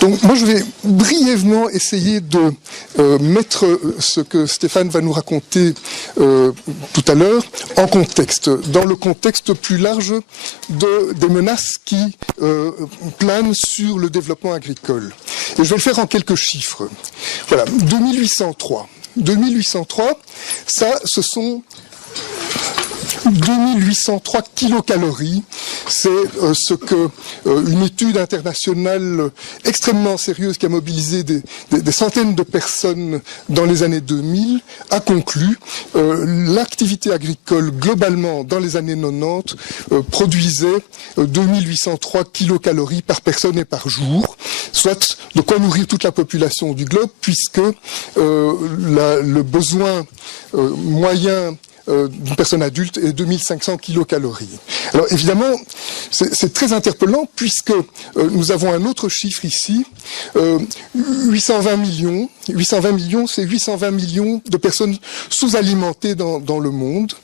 Donc moi je vais brièvement essayer de mettre ce que Stéphane va nous raconter tout à l'heure en contexte, dans le contexte plus large des menaces qui planent sur le développement agricole. Et je vais le faire en quelques chiffres. Voilà, 2803. 2803, ça, ce sont 2803 kilocalories, c'est ce que une étude internationale extrêmement sérieuse qui a mobilisé des centaines de personnes dans les années 2000 a conclu. L'activité agricole globalement dans les années 90 produisait 2803 kilocalories par personne et par jour, soit de quoi nourrir toute la population du globe, puisque le besoin moyen d'une personne adulte est 2500 kilocalories. Alors évidemment, c'est très interpellant puisque nous avons un autre chiffre ici, 820 millions. 820 millions, c'est 820 millions de personnes sous-alimentées dans le monde.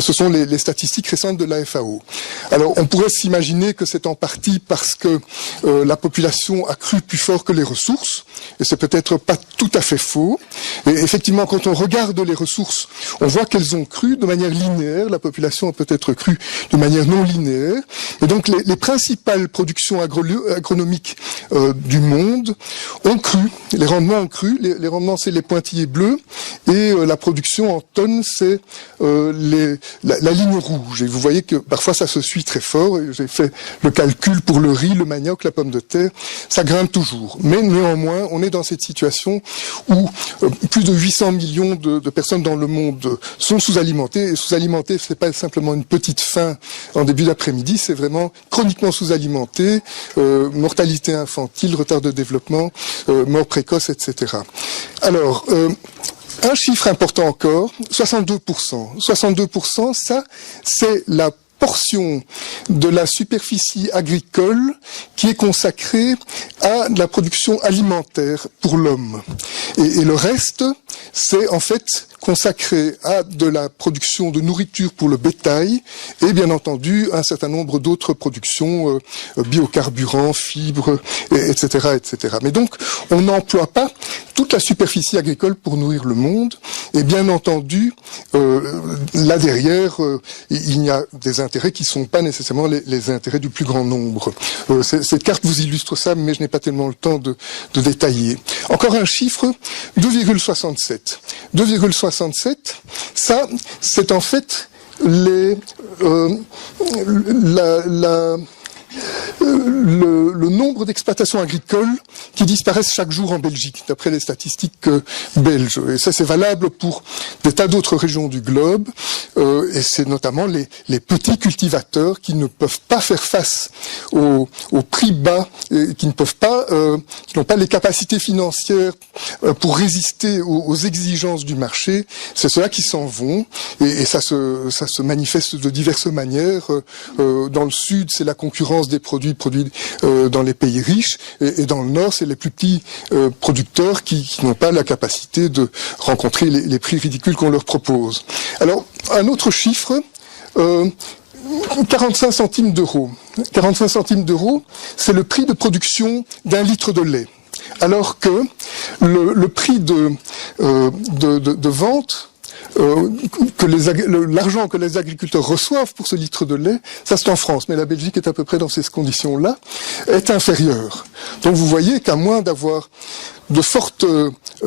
Ce sont les statistiques récentes de la FAO. Alors on pourrait s'imaginer que c'est en partie parce que la population a cru plus fort que les ressources, et c'est peut-être pas tout à fait faux. Et effectivement, quand on regarde les ressources, on voit qu'elles ont cru de manière linéaire, la population a peut-être cru de manière non linéaire, et donc les principales productions agronomiques du monde ont cru, les rendements ont cru, les rendements c'est les pointillés bleus, et la production en tonnes c'est la ligne rouge, et vous voyez que parfois ça se suit très fort, j'ai fait le calcul pour le riz, le manioc, la pomme de terre, ça grimpe toujours, mais néanmoins on est dans cette situation où plus de 800 millions de personnes dans le monde sont sous-alimentées, et sous-alimenté, c'est pas simplement une petite faim en début d'après-midi, c'est vraiment chroniquement sous-alimenté, mortalité infantile, retard de développement, mort précoce, etc. Alors, un chiffre important encore, 62%. 62%, ça, c'est la portion de la superficie agricole qui est consacrée à la production alimentaire pour l'homme. Et le reste, c'est en fait consacré à de la production de nourriture pour le bétail et bien entendu un certain nombre d'autres productions, biocarburants, fibres, etc., etc. Mais donc, on n'emploie pas toute la superficie agricole pour nourrir le monde. Et bien entendu, là derrière, il y a des intérêts qui ne sont pas nécessairement les intérêts du plus grand nombre. Cette carte vous illustre ça, mais je n'ai pas tellement le temps de détailler. Encore un chiffre, 2,67. 2,67, ça, c'est en fait le nombre d'exploitations agricoles qui disparaissent chaque jour en Belgique, d'après les statistiques belges. Et ça, c'est valable pour des tas d'autres régions du globe. Et c'est notamment les petits cultivateurs qui ne peuvent pas faire face aux prix bas, et qui n'ont pas les capacités financières pour résister aux exigences du marché. C'est ceux-là qui s'en vont. Et ça se manifeste de diverses manières. Dans le sud, c'est la concurrence des produits dans les pays riches, et dans le nord, c'est les plus petits producteurs qui n'ont pas la capacité de rencontrer les prix ridicules qu'on leur propose. Alors, un autre chiffre, 45 centimes d'euros. 45 centimes d'euros, c'est le prix de production d'un litre de lait. Alors que le prix de vente, l'argent que les agriculteurs reçoivent pour ce litre de lait, ça c'est en France, mais la Belgique est à peu près dans ces conditions-là, est inférieur. Donc vous voyez qu'à moins d'avoir de fortes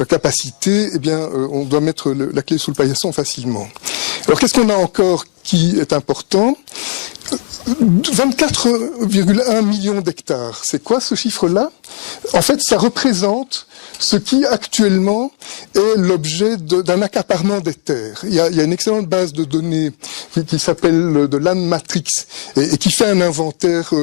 capacités, eh bien, on doit mettre la clé sous le paillasson facilement. Alors qu'est-ce qu'on a encore qui est important ? 24,1 millions d'hectares. C'est quoi ce chiffre-là ? En fait, ça représente ce qui actuellement est l'objet d'un accaparement des terres. Il y a une excellente base de données qui s'appelle de Land Matrix et qui fait un inventaire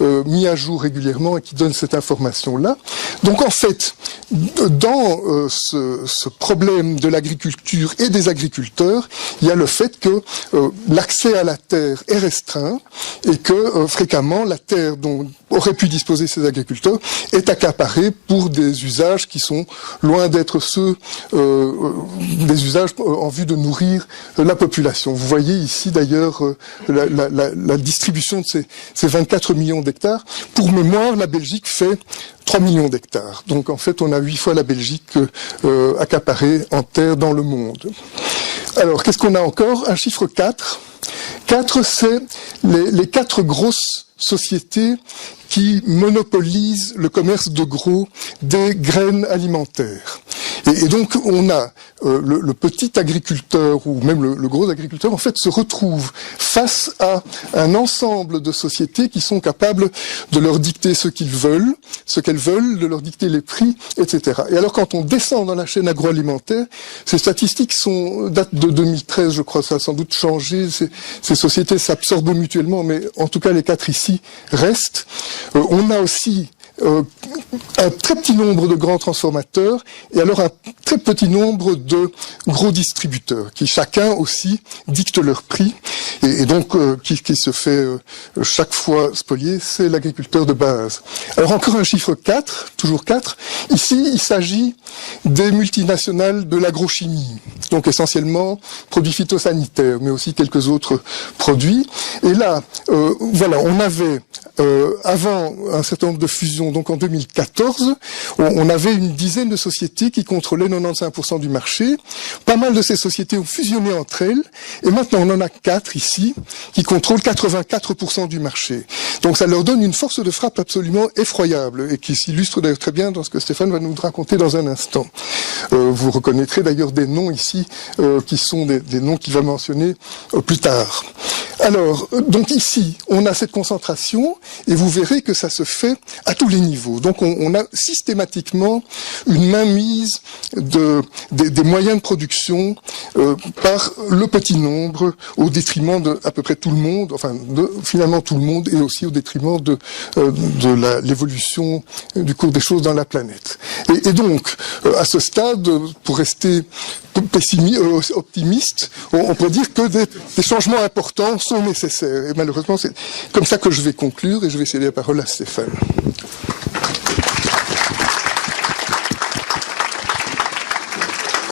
mis à jour régulièrement et qui donne cette information-là. Donc en fait, dans ce problème de l'agriculture et des agriculteurs, il y a le fait que l'accès à la terre est restreint et que fréquemment la terre dont auraient pu disposer ces agriculteurs est accaparée pour des usages qui sont loin d'être ceux des usages en vue de nourrir la population. Vous voyez ici d'ailleurs la distribution de ces 24 millions d'hectares. Pour mémoire, la Belgique fait 3 millions d'hectares. Donc en fait, on a 8 fois la Belgique accaparée en terre dans le monde. Alors, qu'est-ce qu'on a encore? Un chiffre 4. 4, c'est les 4 grosses sociétés qui monopolisent le commerce de gros des graines alimentaires. Et donc, on a le petit agriculteur ou même le gros agriculteur, en fait, se retrouve face à un ensemble de sociétés qui sont capables de leur dicter ce qu'elles veulent, de leur dicter les prix, etc. Et alors, quand on descend dans la chaîne agroalimentaire, ces statistiques datent de 2013, je crois, ça a sans doute changé. Ces sociétés s'absorbent mutuellement, mais en tout cas, les 4 ici restent. On a aussi un très petit nombre de grands transformateurs et alors un très petit nombre de gros distributeurs qui chacun aussi dictent leur prix et donc qui se fait chaque fois spolier, c'est l'agriculteur de base. Alors encore un chiffre 4, toujours 4. Ici, il s'agit des multinationales de l'agrochimie, donc essentiellement produits phytosanitaires, mais aussi quelques autres produits. Et là, voilà, on avait avant un certain nombre de fusions, donc en 2014, on avait une dizaine de sociétés qui contrôlaient 95% du marché. Pas mal de ces sociétés ont fusionné entre elles, et maintenant on en a 4 ici qui contrôlent 84% du marché. Donc ça leur donne une force de frappe absolument effroyable, et qui s'illustre d'ailleurs très bien dans ce que Stéphane va nous raconter dans un instant. Vous reconnaîtrez d'ailleurs des noms ici, qui sont des noms qu'il va mentionner plus tard. Alors, donc ici, on a cette concentration, et vous verrez que ça se fait à tous les niveaux. Donc on a systématiquement une mainmise des moyens de production par le petit nombre, au détriment de à peu près tout le monde, enfin finalement tout le monde, et aussi au détriment de l'évolution du cours des choses dans la planète. Et donc, à ce stade, pour rester optimiste, on peut dire que des changements importants sont nécessaires. Et malheureusement, c'est comme ça que je vais conclure et je vais céder la parole à Stéphane.